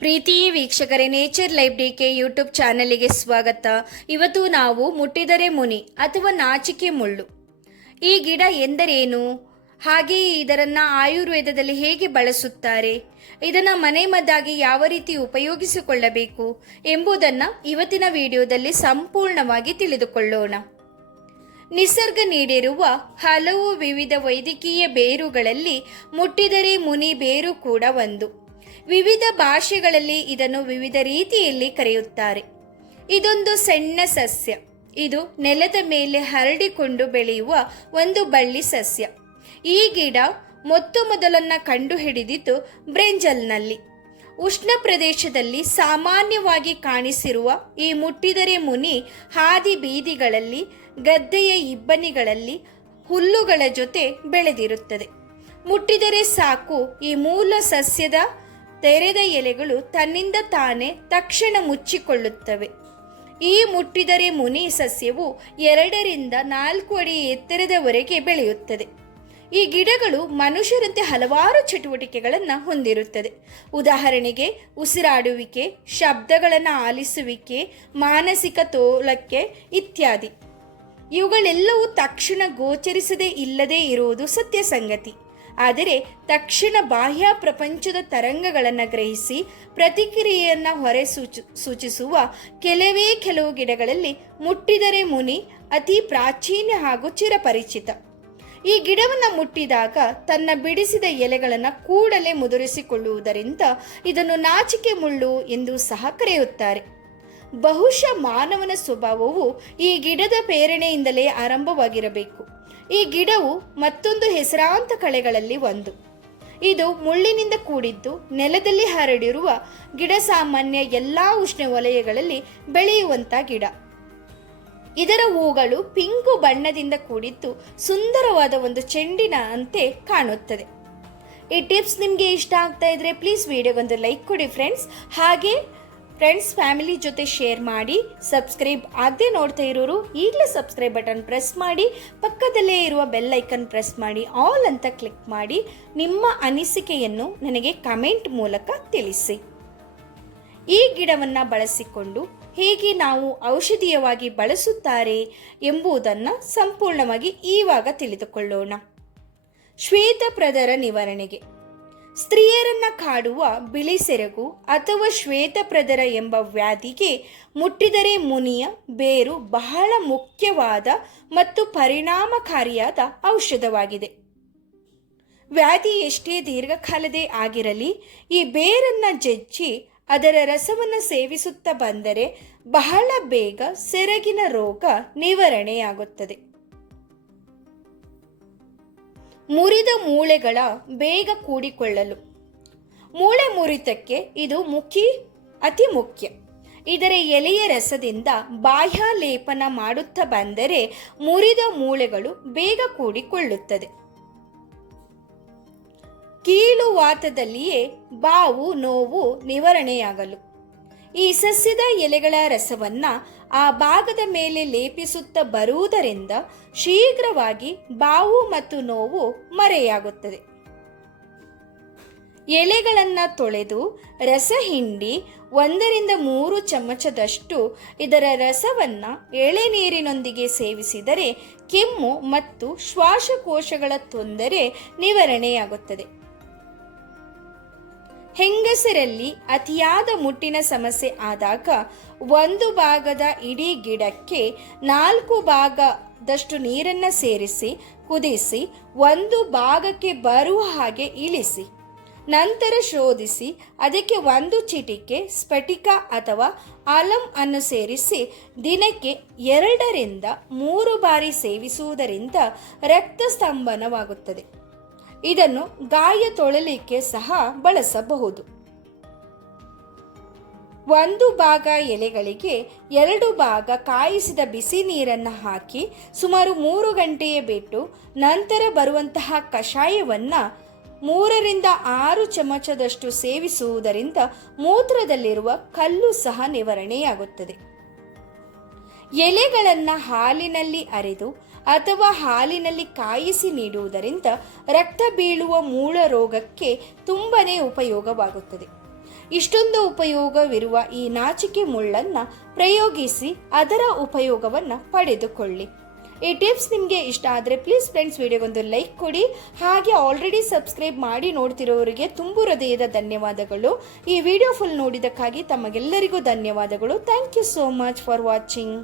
ಪ್ರೀತಿ ವೀಕ್ಷಕರೇ nature life D K YouTube ಚಾನಲಿಗೆ ಸ್ವಾಗತ. ಇವತ್ತು ನಾವು ಮುಟ್ಟಿದರೆ ಮುನಿ ಅಥವಾ ನಾಚಿಕೆ ಮುಳ್ಳು. ಈ ಗಿಡ ಎಂದರೇನು? ಹಾಗೆಯೇ ಇದರನ್ನು ಆಯುರ್ವೇದದಲ್ಲಿ ಹೇಗೆ ಬಳಸುತ್ತಾರೆ? ಇದನ್ನು ಮನೆಮದ್ದಾಗಿ ಯಾವ ರೀತಿ ಉಪಯೋಗಿಸಿಕೊಳ್ಳಬೇಕು ಎಂಬುದನ್ನು ಇವತ್ತಿನ ವಿಡಿಯೋದಲ್ಲಿ ಸಂಪೂರ್ಣವಾಗಿ ತಿಳಿದುಕೊಳ್ಳೋಣ. ನಿಸರ್ಗ ನೀಡಿರುವ ಹಲವು ವಿವಿಧ ವೈದ್ಯಕೀಯ ಬೇರುಗಳಲ್ಲಿ ಮುಟ್ಟಿದರೆ ಮುನಿ ಬೇರು ಕೂಡ ಒಂದು. ವಿವಿಧ ಭಾಷೆಗಳಲ್ಲಿ ಇದನ್ನು ವಿವಿಧ ರೀತಿಯಲ್ಲಿ ಕರೆಯುತ್ತಾರೆ. ಇದೊಂದು ಸಣ್ಣ ಸಸ್ಯ. ಇದು ನೆಲದ ಮೇಲೆ ಹರಡಿಕೊಂಡು ಬೆಳೆಯುವ ಒಂದು ಬಳ್ಳಿ ಸಸ್ಯ. ಈ ಗಿಡ ಮೊತ್ತ ಮೊದಲನ್ನ ಕಂಡುಹಿಡಿದಿದ್ದು ಬ್ರೆಂಜಲ್ನಲ್ಲಿ. ಉಷ್ಣ ಪ್ರದೇಶದಲ್ಲಿ ಸಾಮಾನ್ಯವಾಗಿ ಕಾಣಿಸಿರುವ ಈ ಮುಟ್ಟಿದರೆ ಮುನಿ ಹಾದಿ ಬೀದಿಗಳಲ್ಲಿ, ಗದ್ದೆಯ ಇಬ್ಬನಿಗಳಲ್ಲಿ ಹುಲ್ಲುಗಳ ಜೊತೆ ಬೆಳೆದಿರುತ್ತದೆ. ಮುಟ್ಟಿದರೆ ಸಾಕು ಈ ಮೂಲ ಸಸ್ಯದ ತೆರೆದ ಎಲೆಗಳು ತನ್ನಿಂದ ತಾನೇ ತಕ್ಷಣ ಮುಚ್ಚಿಕೊಳ್ಳುತ್ತವೆ. ಈ ಮುಟ್ಟಿದರೆ ಮುನಿ ಸಸ್ಯವು ಎರಡರಿಂದ ನಾಲ್ಕು ಅಡಿ ಎತ್ತರದವರೆಗೆ ಬೆಳೆಯುತ್ತದೆ. ಈ ಗಿಡಗಳು ಮನುಷ್ಯರಂತೆ ಹಲವಾರು ಚಟುವಟಿಕೆಗಳನ್ನು ಹೊಂದಿರುತ್ತದೆ. ಉದಾಹರಣೆಗೆ, ಉಸಿರಾಡುವಿಕೆ, ಶಬ್ದಗಳನ್ನು ಆಲಿಸುವಿಕೆ, ಮಾನಸಿಕ ತೋಲಕ್ಕೆ ಇತ್ಯಾದಿ. ಇವುಗಳೆಲ್ಲವೂ ತಕ್ಷಣ ಗೋಚರಿಸದೇ ಇಲ್ಲದೇ ಇರುವುದು ಸತ್ಯ ಸಂಗತಿ. ಆದರೆ ತಕ್ಷಣ ಬಾಹ್ಯ ಪ್ರಪಂಚದ ತರಂಗಗಳನ್ನು ಗ್ರಹಿಸಿ ಪ್ರತಿಕ್ರಿಯೆಯನ್ನು ಹೊರೆ ಸೂಚಿ, ಸೂಚಿಸುವ ಕೆಲವೇ ಕೆಲವು ಗಿಡಗಳಲ್ಲಿ ಮುಟ್ಟಿದರೆ ಮುನಿ, ಅತಿ ಪ್ರಾಚೀನ ಹಾಗೂ ಚಿರಪರಿಚಿತ. ಈ ಗಿಡವನ್ನು ಮುಟ್ಟಿದಾಗ ತನ್ನ ಬಿಡಿಸಿದ ಎಲೆಗಳನ್ನು ಕೂಡಲೇ ಮುದುರಿಸಿಕೊಳ್ಳುವುದರಿಂದ ಇದನ್ನು ನಾಚಿಕೆ ಮುಳ್ಳು ಎಂದು ಸಹ ಕರೆಯುತ್ತಾರೆ. ಬಹುಶಃ ಮಾನವನ ಸ್ವಭಾವವು ಈ ಗಿಡದ ಪ್ರೇರಣೆಯಿಂದಲೇ ಆರಂಭವಾಗಿರಬೇಕು. ಈ ಗಿಡವು ಮತ್ತೊಂದು ಹೆಸರಾಂತ ಕಳೆಗಳಲ್ಲಿ ಒಂದು. ಇದು ಮುಳ್ಳಿನಿಂದ ಕೂಡಿದ್ದು ನೆಲದಲ್ಲಿ ಹರಡಿರುವ ಗಿಡ ಸಾಮಾನ್ಯ ಎಲ್ಲ ಉಷ್ಣವಲಯಗಳಲ್ಲಿ ಬೆಳೆಯುವಂಥ ಗಿಡ. ಇದರ ಹೂಗಳು ಪಿಂಕು ಬಣ್ಣದಿಂದ ಕೂಡಿದ್ದು ಸುಂದರವಾದ ಒಂದು ಚೆಂಡಿನ ಅಂತೆ ಕಾಣುತ್ತದೆ. ಈ ಟಿಪ್ಸ್ ನಿಮಗೆ ಇಷ್ಟ ಆಗ್ತಾ ಇದ್ರೆ ಪ್ಲೀಸ್ ವಿಡಿಯೋಗೊಂದು ಲೈಕ್ ಕೊಡಿ ಫ್ರೆಂಡ್ಸ್. ಹಾಗೆ ಫ್ರೆಂಡ್ಸ್ ಫ್ಯಾಮಿಲಿ ಜೊತೆ ಶೇರ್ ಮಾಡಿ ಸಬ್ಸ್ಕ್ರೈಬ್ ಆಗದೆ ನೋಡ್ತಾ ಇರೋರು, ಈಗಲೇ ಸಬ್ಸ್ಕ್ರೈಬ್ ಬಟನ್ ಪ್ರೆಸ್ ಮಾಡಿ, ಪಕ್ಕದಲ್ಲೇ ಇರುವ ಬೆಲ್ ಐಕನ್ ಪ್ರೆಸ್ ಮಾಡಿ ಆಲ್ ಅಂತ ಕ್ಲಿಕ್ ಮಾಡಿ, ನಿಮ್ಮ ಅನಿಸಿಕೆಯನ್ನು ನನಗೆ ಕಮೆಂಟ್ ಮೂಲಕ ತಿಳಿಸಿ. ಈ ಗಿಡವನ್ನು ಬಳಸಿಕೊಂಡು ಹೇಗೆ ನಾವು ಔಷಧೀಯವಾಗಿ ಬಳಸುತ್ತಾರೆ ಎಂಬುದನ್ನು ಸಂಪೂರ್ಣವಾಗಿ ಈವಾಗ ತಿಳಿದುಕೊಳ್ಳೋಣ. ಶ್ವೇತಪ್ರದರ ನಿವಾರಣೆಗೆ. ಸ್ತ್ರೀಯರನ್ನ ಕಾಡುವ ಬಿಳಿ ಸೆರಗು ಅಥವಾ ಶ್ವೇತಪ್ರದರ ಎಂಬ ವ್ಯಾಧಿಗೆ ಮುಟ್ಟಿದರೆ ಮುನಿಯ ಬೇರು ಬಹಳ ಮುಖ್ಯವಾದ ಮತ್ತು ಪರಿಣಾಮಕಾರಿಯಾದ ಔಷಧವಾಗಿದೆ. ವ್ಯಾಧಿ ಎಷ್ಟೇ ದೀರ್ಘಕಾಲದೇ ಆಗಿರಲಿ, ಈ ಬೇರನ್ನ ಜಜ್ಜಿ ಅದರ ರಸವನ್ನು ಸೇವಿಸುತ್ತಾ ಬಂದರೆ ಬಹಳ ಬೇಗ ಸೆರಗಿನ ರೋಗ ನಿವಾರಣೆಯಾಗುತ್ತದೆ. ಮುರಿದ ಮೂಳೆಗಳ ಬೇಗ ಕೂಡಿಕೊಳ್ಳಲು. ಮೂಳೆ ಮುರಿತಕ್ಕೆ ಇದು ಮುಖಿ, ಅತಿ ಮುಖ್ಯ. ಇದರ ಎಲೆಯ ರಸದಿಂದ ಬಾಹ್ಯ ಲೇಪನ ಮಾಡುತ್ತಾ ಬಂದರೆ ಮುರಿದ ಮೂಳೆಗಳು ಬೇಗ ಕೂಡಿಕೊಳ್ಳುತ್ತದೆ. ಕೀಳುವಾತದಲ್ಲಿಯೇ ಬಾವು ನೋವು ನಿವಾರಣೆಯಾಗಲು. ಈ ಸಸ್ಯದ ಎಲೆಗಳ ರಸವನ್ನ ಆ ಭಾಗದ ಮೇಲೆ ಲೇಪಿಸುತ್ತಾ ಬರುವುದರಿಂದ ಶೀಘ್ರವಾಗಿ ಬಾವು ಮತ್ತು ನೋವು ಮರೆಯಾಗುತ್ತದೆ. ಎಲೆಗಳನ್ನು ತೊಳೆದು ರಸ ಹಿಂಡಿ ಒಂದರಿಂದ ಮೂರು ಚಮಚದಷ್ಟು ಇದರ ರಸವನ್ನ ಎಳೆನೀರಿನೊಂದಿಗೆ ಸೇವಿಸಿದರೆ ಕೆಮ್ಮು ಮತ್ತು ಶ್ವಾಸಕೋಶಗಳ ತೊಂದರೆ ನಿವಾರಣೆಯಾಗುತ್ತದೆ. ಹೆಂಗಸರಲ್ಲಿ ಅತಿಯಾದ ಮುಟ್ಟಿನ ಸಮಸ್ಯೆ ಆದಾಗ ಒಂದು ಭಾಗದ ಇಡೀ ಗಿಡಕ್ಕೆ ನಾಲ್ಕು ಭಾಗದಷ್ಟು ನೀರನ್ನು ಸೇರಿಸಿ, ಕುದಿಸಿ, ಒಂದು ಭಾಗಕ್ಕೆ ಬರುವ ಹಾಗೆ ಇಳಿಸಿ, ನಂತರ ಶೋಧಿಸಿ, ಅದಕ್ಕೆ ಒಂದು ಚಿಟಿಕೆ, ಸ್ಫಟಿಕ ಅಥವಾ ಆಲಂ ಅನ್ನು ಸೇರಿಸಿ, ದಿನಕ್ಕೆ ಎರಡರಿಂದ ಮೂರು ಬಾರಿ ಸೇವಿಸುವುದರಿಂದ ರಕ್ತಸ್ತಂಭನವಾಗುತ್ತದೆ ಇದನ್ನು ಗಾಯ ತೊಳಲಿಕ್ಕೆ ಸಹ ಬಳಸಬಹುದು. ಒಂದು ಭಾಗ ಎಲೆಗಳಿಗೆ ಎರಡು ಭಾಗ ಕಾಯಿಸಿದ ಬಿಸಿ ನೀರನ್ನು ಹಾಕಿ ಸುಮಾರು ಮೂರು ಗಂಟೆಯ ಬಿಟ್ಟು ನಂತರ ಬರುವಂತಹ ಕಷಾಯವನ್ನು ಮೂರರಿಂದ ಆರು ಚಮಚದಷ್ಟು ಸೇವಿಸುವುದರಿಂದ ಮೂತ್ರದಲ್ಲಿರುವ ಕಲ್ಲು ಸಹ ನಿವಾರಣೆಯಾಗುತ್ತದೆ. ಎಲೆಗಳನ್ನು ಹಾಲಿನಲ್ಲಿ ಅರೆದು ಅಥವಾ ಹಾಲಿನಲ್ಲಿ ಕಾಯಿಸಿ ನೀಡುವುದರಿಂದ ರಕ್ತ ಬೀಳುವ ಮೂಳ ರೋಗಕ್ಕೆ ತುಂಬನೇ ಉಪಯೋಗವಾಗುತ್ತದೆ. ಇಷ್ಟೊಂದು ಉಪಯೋಗವಿರುವ ಈ ನಾಚಿಕೆ ಮುಳ್ಳನ್ನು ಪ್ರಯೋಗಿಸಿ ಅದರ ಉಪಯೋಗವನ್ನು ಪಡೆದುಕೊಳ್ಳಿ. ಈ ಟಿಪ್ಸ್ ನಿಮಗೆ ಇಷ್ಟ ಆದರೆ ಪ್ಲೀಸ್ ಫ್ರೆಂಡ್ಸ್ ವಿಡಿಯೋಗೊಂದು ಲೈಕ್ ಕೊಡಿ. ಹಾಗೆ ಆಲ್ರೆಡಿ ಸಬ್ಸ್ಕ್ರೈಬ್ ಮಾಡಿ ನೋಡ್ತಿರೋರಿಗೆ ತುಂಬು ಹೃದಯದ ಧನ್ಯವಾದಗಳು. ಈ ವಿಡಿಯೋ ಫುಲ್ ನೋಡಿದ್ದಕ್ಕಾಗಿ ತಮಗೆಲ್ಲರಿಗೂ ಧನ್ಯವಾದಗಳು. Thank you so much for watching